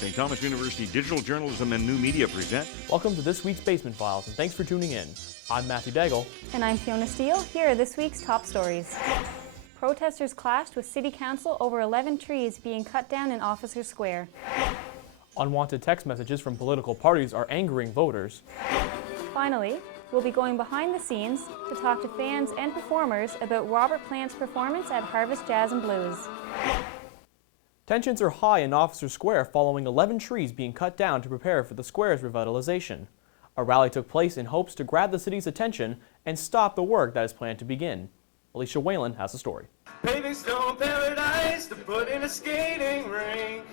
St. Thomas University Digital Journalism and New Media present. Welcome to this week's Basement Files, and thanks for tuning in. I'm Matthew Daigle. And I'm Fiona Steele. Here are this week's top stories. Protesters clashed with City Council over 11 trees being cut down in Officer Square. Unwanted text messages from political parties are angering voters. Finally, we'll be going behind the scenes to talk to fans and performers about Robert Plant's performance at Harvest Jazz and Blues. Tensions are high in Officer Square following 11 trees being cut down to prepare for the square's revitalization. A rally took place in hopes to grab the city's attention and stop the work that is planned to begin. Alicia Whalen has the story. Paving stone paradise to put in a skating rink.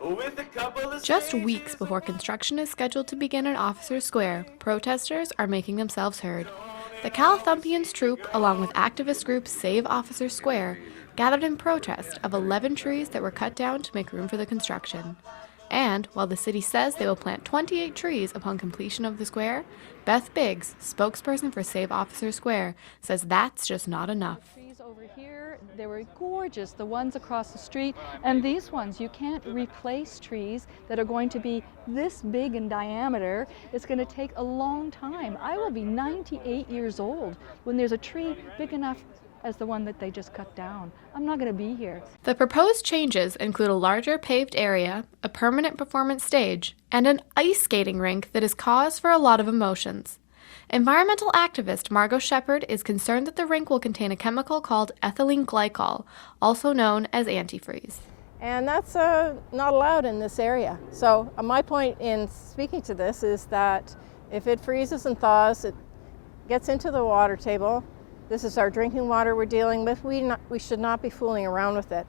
With a couple of Just weeks before construction is scheduled to begin in Officer Square, protesters are making themselves heard. The Calathumpians troupe, along with activist group Save Officer Square, gathered in protest of 11 trees that were cut down to make room for the construction. And while the city says they will plant 28 trees upon completion of the square, Beth Biggs, spokesperson for Save Officer Square, says that's just not enough. Over here, they were gorgeous, the ones across the street, and these ones, you can't replace trees that are going to be this big in diameter. It's going to take a long time. I will be 98 years old when there's a tree big enough as the one that they just cut down. I'm not going to be here. The proposed changes include a larger paved area, a permanent performance stage, and an ice skating rink that is cause for a lot of emotions. Environmental activist Margot Shepard is concerned that the rink will contain a chemical called ethylene glycol, also known as antifreeze. And that's not allowed in this area. So my point in speaking to this is that if it freezes and thaws, it gets into the water table. This is our drinking water we're dealing with. We should not be fooling around with it.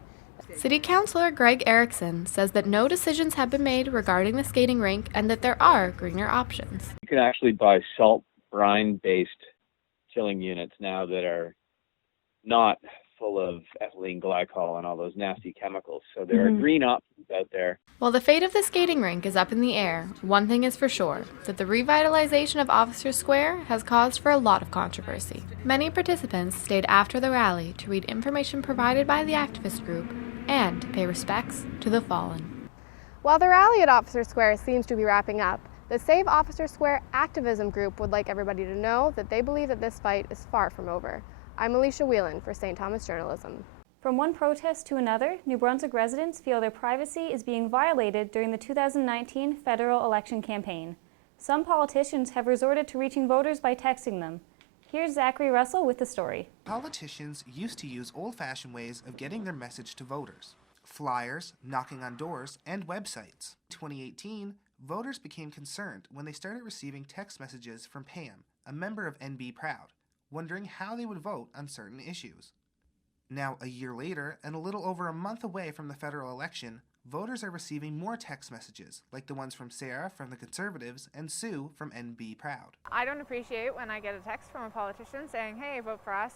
City Councilor Greg Erickson says that no decisions have been made regarding the skating rink and that there are greener options. You can actually buy salt brine-based chilling units now that are not full of ethylene glycol and all those nasty chemicals. So there are green options out there. While the fate of the skating rink is up in the air, one thing is for sure, that the revitalization of Officer Square has caused for a lot of controversy. Many participants stayed after the rally to read information provided by the activist group and to pay respects to the fallen. While the rally at Officer Square seems to be wrapping up, the Save Officer Square activism group would like everybody to know that they believe that this fight is far from over. I'm Alicia Whelan for St. Thomas Journalism. From one protest to another, New Brunswick residents feel their privacy is being violated during the 2019 federal election campaign. Some politicians have resorted to reaching voters by texting them. Here's Zachary Russell with the story. Politicians used to use old-fashioned ways of getting their message to voters. Flyers, knocking on doors, and websites. In 2018, voters became concerned when they started receiving text messages from Pam, a member of NB Proud, wondering how they would vote on certain issues. Now, a year later, and a little over a month away from the federal election, voters are receiving more text messages, like the ones from Sarah from the Conservatives and Sue from NB Proud. I don't appreciate when I get a text from a politician saying, hey, vote for us,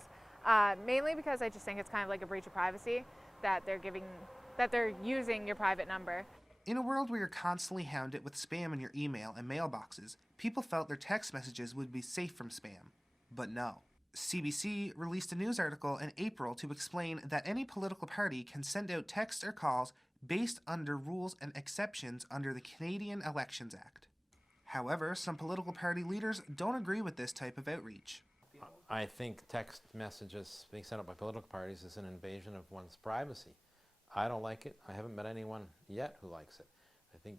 mainly because I just think it's kind of like a breach of privacy that they're using your private number. In a world where you're constantly hounded with spam in your email and mailboxes, people felt their text messages would be safe from spam. But no. CBC released a news article in April to explain that any political party can send out texts or calls based under rules and exceptions under the Canadian Elections Act. However, some political party leaders don't agree with this type of outreach. I think text messages being sent out by political parties is an invasion of one's privacy. I don't like it. I haven't met anyone yet who likes it. I think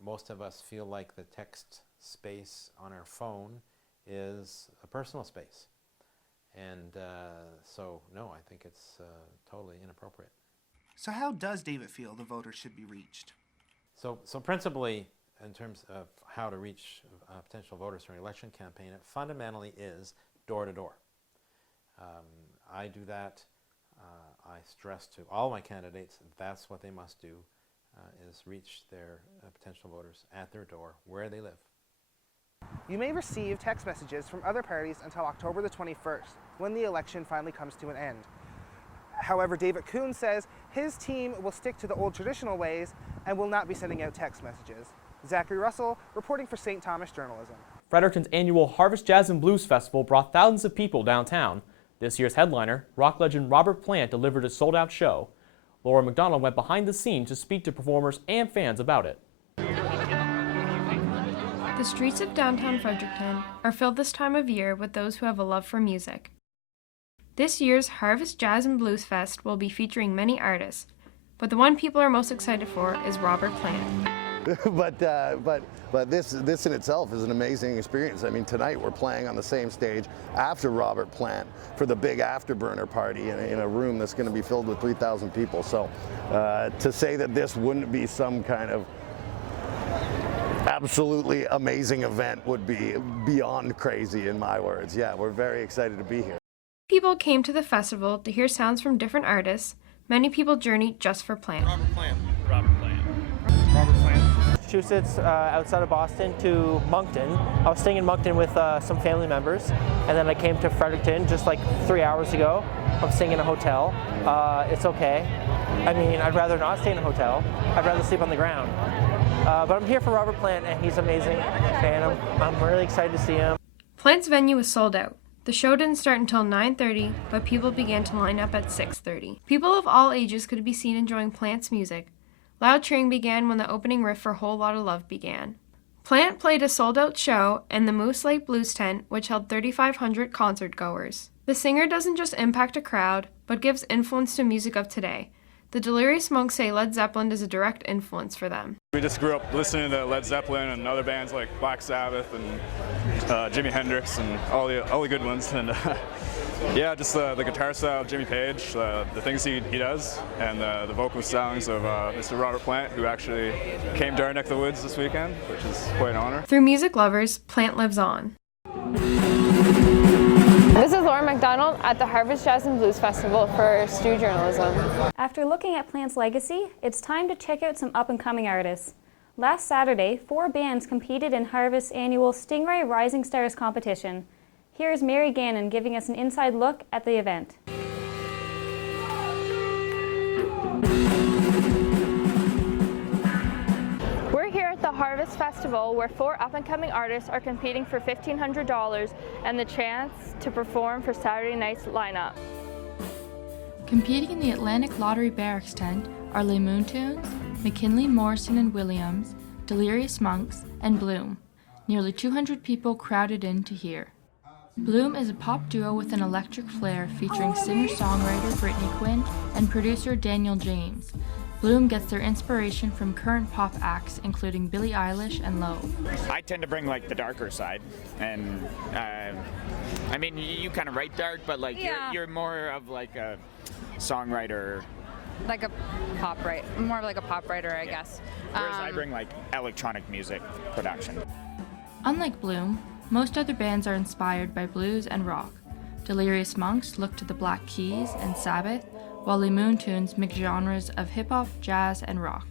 most of us feel like the text space on our phone is a personal space. And so, no, I think it's totally inappropriate. So how does David feel the voters should be reached? So principally, in terms of how to reach potential voters during an election campaign, it fundamentally is door-to-door. I do that. I stress to all my candidates that's what they must do, is reach their potential voters at their door, where they live. You may receive text messages from other parties until October the 21st, when the election finally comes to an end. However, David Kuhn says his team will stick to the old traditional ways and will not be sending out text messages. Zachary Russell, reporting for St. Thomas Journalism. Fredericton's annual Harvest Jazz and Blues Festival brought thousands of people downtown. This year's headliner, rock legend Robert Plant, delivered a sold-out show. Laura McDonald went behind the scenes to speak to performers and fans about it. The streets of downtown Fredericton are filled this time of year with those who have a love for music. This year's Harvest Jazz and Blues Fest will be featuring many artists, but the one people are most excited for is Robert Plant. but this in itself is an amazing experience. I mean, tonight we're playing on the same stage after Robert Plant for the big afterburner party in a room that's going to be filled with 3,000 people. So to say that this wouldn't be some kind of absolutely amazing event would be beyond crazy in my words. Yeah, we're very excited to be here. People came to the festival to hear sounds from different artists. Many people journeyed just for Plant. Robert Plant. Robert Plant. Robert Plant. Massachusetts, outside of Boston, to Moncton. I was staying in Moncton with some family members, and then I came to Fredericton just like 3 hours ago. I'm staying in a hotel. It's okay. I mean, I'd rather not stay in a hotel. I'd rather sleep on the ground. But I'm here for Robert Plant, and he's amazing, and I'm really excited to see him. Plant's venue was sold out. The show didn't start until 9:30, but people began to line up at 6:30. People of all ages could be seen enjoying Plant's music. Loud cheering began when the opening riff for Whole Lotta Love began. Plant played a sold-out show in the Moose Lake Blues Tent, which held 3,500 concert-goers. The singer doesn't just impact a crowd, but gives influence to music of today. The Delirious Monks say Led Zeppelin is a direct influence for them. We just grew up listening to Led Zeppelin and other bands like Black Sabbath and Jimi Hendrix and all the good ones. And yeah, just the guitar style of Jimmy Page, the things he does, and the vocal sounds of Mr. Robert Plant, who actually came to our neck of the woods this weekend, which is quite an honor. Through music lovers, Plant lives on. This is Laura McDonald at the Harvest Jazz and Blues Festival for Stu Journalism. After looking at Plant's legacy, it's time to check out some up-and-coming artists. Last Saturday, 4 bands competed in Harvest's annual Stingray Rising Stars competition. Here's Mary Gannon giving us an inside look at the event. We're here at the Harvest Festival where 4 up-and-coming artists are competing for $1,500 and the chance to perform for Saturday night's lineup. Competing in the Atlantic Lottery Barracks tent are Les Moontunes, McKinley, Morrison and Williams, Delirious Monks, and Bloom. Nearly 200 people crowded in to hear. Bloom is a pop duo with an electric flair featuring singer-songwriter Brittany Quinn and producer Daniel James. Bloom gets their inspiration from current pop acts including Billie Eilish and Low. I tend to bring like the darker side, and I mean you kind of write dark, but like you're more of like a songwriter. Like a pop writer, more like a pop writer, I guess. Whereas I bring like electronic music production. Unlike Bloom, most other bands are inspired by blues and rock. Delirious Monks look to the Black Keys and Sabbath, while Les Moontunes mix genres of hip-hop, jazz, and rock.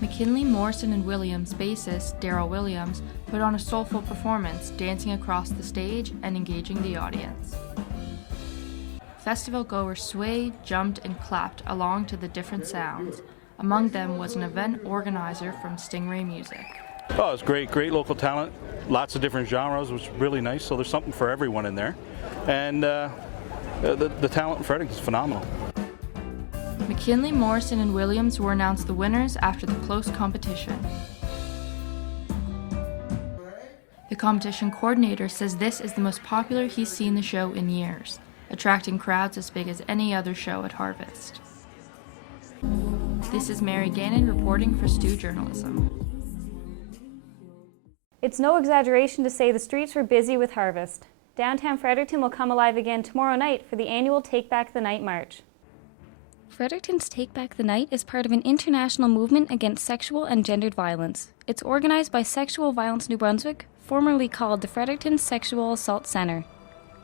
McKinley, Morrison, and Williams bassist Daryl Williams put on a soulful performance, dancing across the stage and engaging the audience. Festival goers swayed, jumped, and clapped along to the different sounds. Among them was an event organizer from Stingray Music. Oh, it's great local talent, lots of different genres, which is really nice, so there's something for everyone in there. And the talent in Fredericton is phenomenal. McKinley, Morrison, and Williams were announced the winners after the close competition. The competition coordinator says this is the most popular he's seen the show in years, attracting crowds as big as any other show at Harvest. This is Mary Gannon reporting for Stu Journalism. It's no exaggeration to say the streets were busy with Harvest. Downtown Fredericton will come alive again tomorrow night for the annual Take Back the Night March. Fredericton's Take Back the Night is part of an international movement against sexual and gendered violence. It's organized by Sexual Violence New Brunswick, formerly called the Fredericton Sexual Assault Center.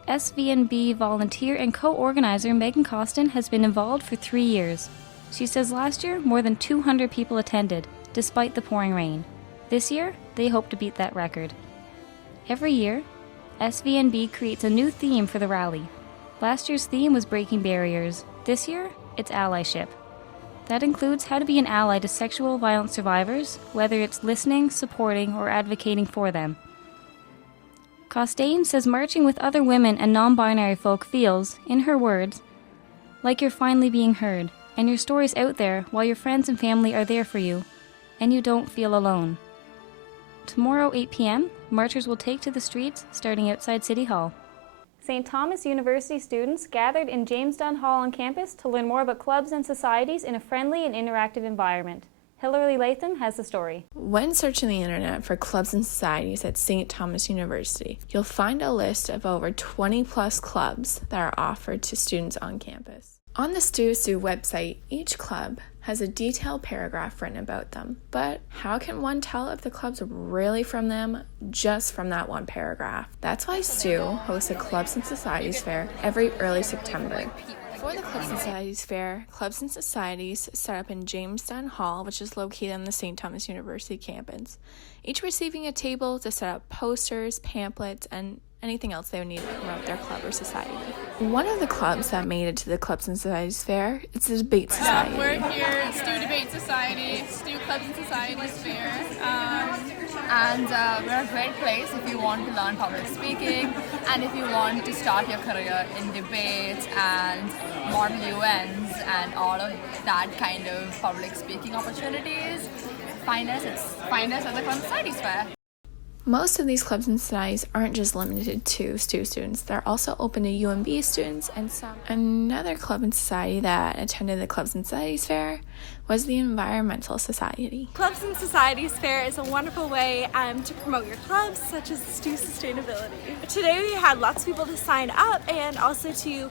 SVNB volunteer and co-organizer Megan Costin has been involved for 3 years. She says last year more than 200 people attended, despite the pouring rain. This year, they hope to beat that record. Every year, SVNB creates a new theme for the rally. Last year's theme was Breaking Barriers. This year, it's allyship. That includes how to be an ally to sexual violence survivors, whether it's listening, supporting, or advocating for them. Costain says marching with other women and non-binary folk feels, in her words, like you're finally being heard, and your story's out there while your friends and family are there for you, and you don't feel alone. Tomorrow, 8 p.m., marchers will take to the streets, starting outside City Hall. St. Thomas University students gathered in James Dunn Hall on campus to learn more about clubs and societies in a friendly and interactive environment. Hillary Latham has the story. When searching the internet for clubs and societies at St. Thomas University, you'll find a list of over 20 plus clubs that are offered to students on campus. On the StuStu website, each club has a detailed paragraph written about them, but how can one tell if the club's really from them just from that one paragraph? That's why Stu hosts a Clubs and Societies Fair every early September. For the Clubs and Societies Fair, clubs and societies set up in James Dunn Hall, which is located on the St. Thomas University campus, each receiving a table to set up posters, pamphlets, and anything else they would need to promote their club or society. One of the clubs that made it to the Clubs and Societies Fair is the Debate Society. We're here at Stu Debate Society, Stu Clubs and Societies Fair, and we're a great place if you want to learn public speaking and if you want to start your career in debate and model UNs and all of that kind of public speaking opportunities. Find us at the Clubs and Societies Fair. Most of these clubs and societies aren't just limited to STU students, they're also open to UMB students and some. Another club and society that attended the Clubs and Societies Fair was the Environmental Society. Clubs and Societies Fair is a wonderful way to promote your clubs, such as STU Sustainability. Today we had lots of people to sign up and also to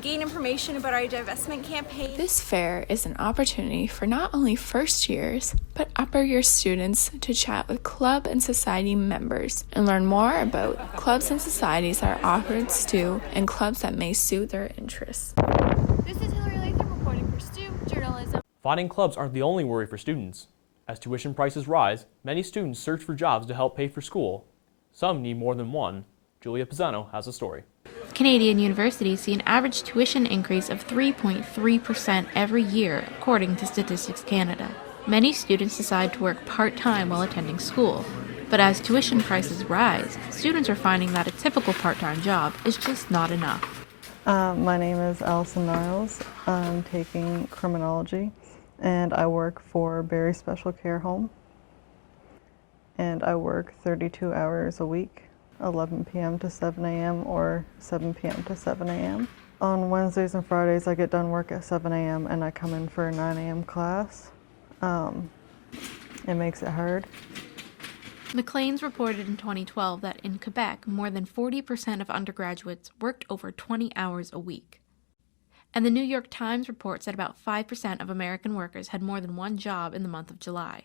gain information about our divestment campaign. This fair is an opportunity for not only first years, but upper year students to chat with club and society members and learn more about clubs and societies that are offered at STU and clubs that may suit their interests. This is Hillary Latham reporting for STU Journalism. Finding clubs aren't the only worry for students. As tuition prices rise, many students search for jobs to help pay for school. Some need more than one. Julia Pisano has a story. Canadian universities see an average tuition increase of 3.3% every year, according to Statistics Canada. Many students decide to work part-time while attending school. But as tuition prices rise, students are finding that a typical part-time job is just not enough. My name is Allison Niles. I'm taking criminology, and I work for Barrie Special Care Home. And I work 32 hours a week, 11 p.m. to 7 a.m. or 7 p.m. to 7 a.m. On Wednesdays and Fridays, I get done work at 7 a.m. and I come in for a 9 a.m. class. It makes it hard. Maclean's reported in 2012 that in Quebec, more than 40% of undergraduates worked over 20 hours a week. And the New York Times reports that about 5% of American workers had more than one job in the month of July.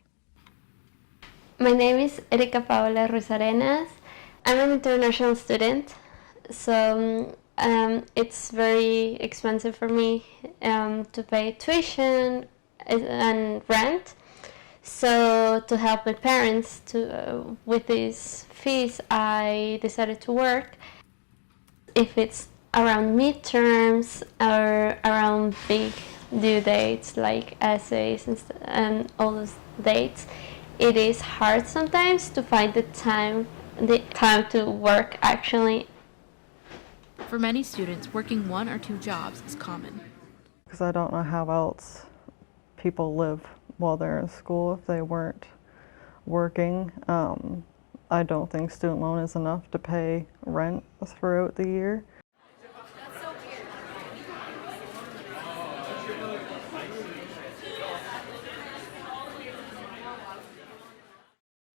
My name is Erika Paula Ruiz-Arenas. I'm an international student, so it's very expensive for me to pay tuition and rent. So to help my parents with these fees, I decided to work. If it's around midterms or around big due dates like essays and all those dates, it is hard sometimes to find the time to work actually. For many students, working one or two jobs is common. Because I don't know how else people live while they're in school if they weren't working. I don't think student loan is enough to pay rent throughout the year.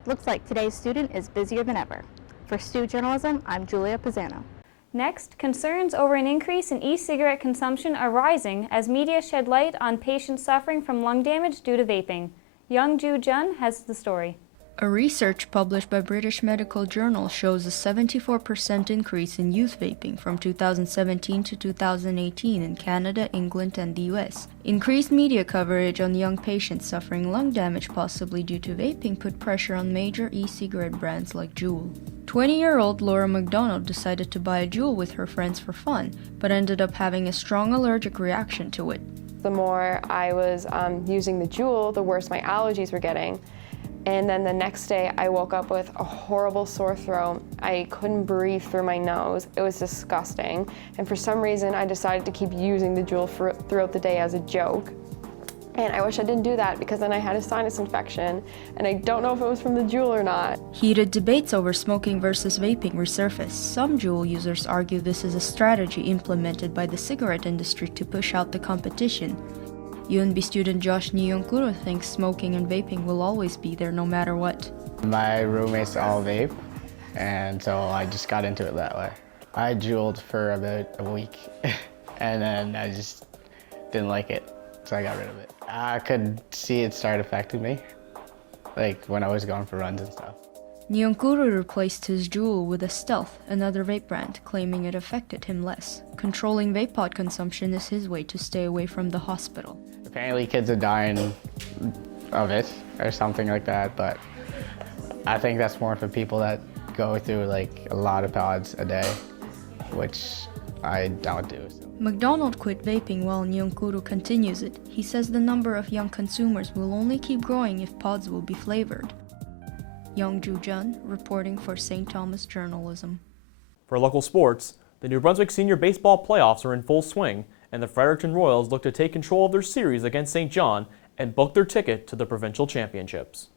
Looks like today's student is busier than ever. For STU Journalism, I'm Julia Pisano. Next, concerns over an increase in e-cigarette consumption are rising as media shed light on patients suffering from lung damage due to vaping. Youngju Jun has the story. A research published by British Medical Journal shows a 74% increase in youth vaping from 2017 to 2018 in Canada, England, and the US. Increased media coverage on young patients suffering lung damage possibly due to vaping put pressure on major e-cigarette brands like Juul. 20-year-old Laura McDonald decided to buy a Juul with her friends for fun, but ended up having a strong allergic reaction to it. The more I was using the Juul, the worse my allergies were getting. And then the next day I woke up with a horrible sore throat. I couldn't breathe through my nose. It was disgusting. And for some reason I decided to keep using the Juul throughout the day as a joke. And I wish I didn't do that because then I had a sinus infection and I don't know if it was from the Juul or not. Heated debates over smoking versus vaping resurfaced. Some Juul users argue this is a strategy implemented by the cigarette industry to push out the competition. UNB student Josh Nyonkuru thinks smoking and vaping will always be there no matter what. My roommates all vape, and so I just got into it that way. I Juuled for about a week, and then I just didn't like it, so I got rid of it. I could see it start affecting me, like when I was going for runs and stuff. Nyonkuru replaced his Juul with a Stealth, another vape brand, claiming it affected him less. Controlling vape pod consumption is his way to stay away from the hospital. Apparently kids are dying of it or something like that, but I think that's more for people that go through like a lot of pods a day, which I don't do. So. McDonald quit vaping while Nyonkuru continues it. He says the number of young consumers will only keep growing if pods will be flavored. Youngju Jun, reporting for St. Thomas Journalism. For local sports, the New Brunswick Senior Baseball playoffs are in full swing, and the Fredericton Royals look to take control of their series against St. John and book their ticket to the provincial championships.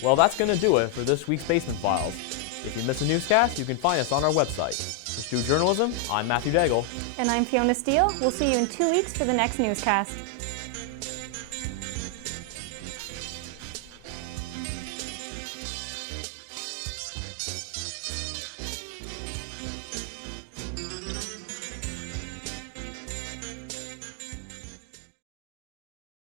Well, that's going to do it for this week's Basement Files. If you miss a newscast, you can find us on our website. For Stu Journalism, I'm Matthew Daigle. And I'm Fiona Steele. We'll see you in 2 weeks for the next newscast.